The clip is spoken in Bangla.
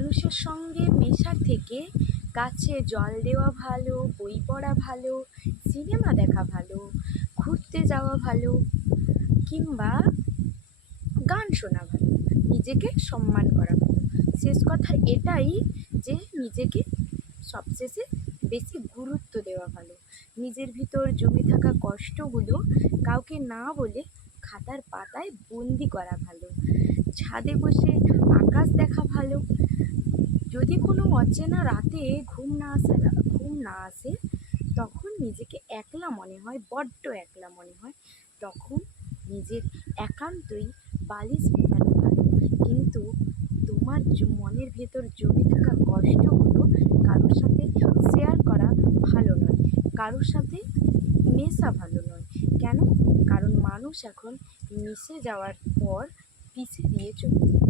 মানুষের সঙ্গে মেশার থেকে গাছে জল দেওয়া ভালো, বই পড়া ভালো, সিনেমা দেখা ভালো, ঘুরতে যাওয়া ভালো, কিংবা গান শোনা ভালো, নিজেকে সম্মান করা ভালো। শেষ কথা এটাই যে নিজেকে সবশেষে বেশি গুরুত্ব দেওয়া ভালো। নিজের ভিতর জমে থাকা কষ্টগুলো কাউকে না বলে খাতার পাতায় বন্দি করা ভালো। ছাদে বসে আকাশ দেখা ভালো যদি কোনো অচেনা রাতে ঘুম না আসে, ঘুম না আসে, তখন নিজেকে একলা মনে হয়, বড্ড একলা মনে হয়। তখন নিজের একান্তই বালিশ পেটানো ভালো। কিন্তু তোমার মনের ভেতর জমে থাকা কষ্টগুলো কারোর সাথে শেয়ার করা ভালো নয়। কারোর সাথে মেশা ভালো নয়। কেন? কারণ মানুষ এখন মিশে যাওয়ার পর পিছিয়ে দিয়ে চলে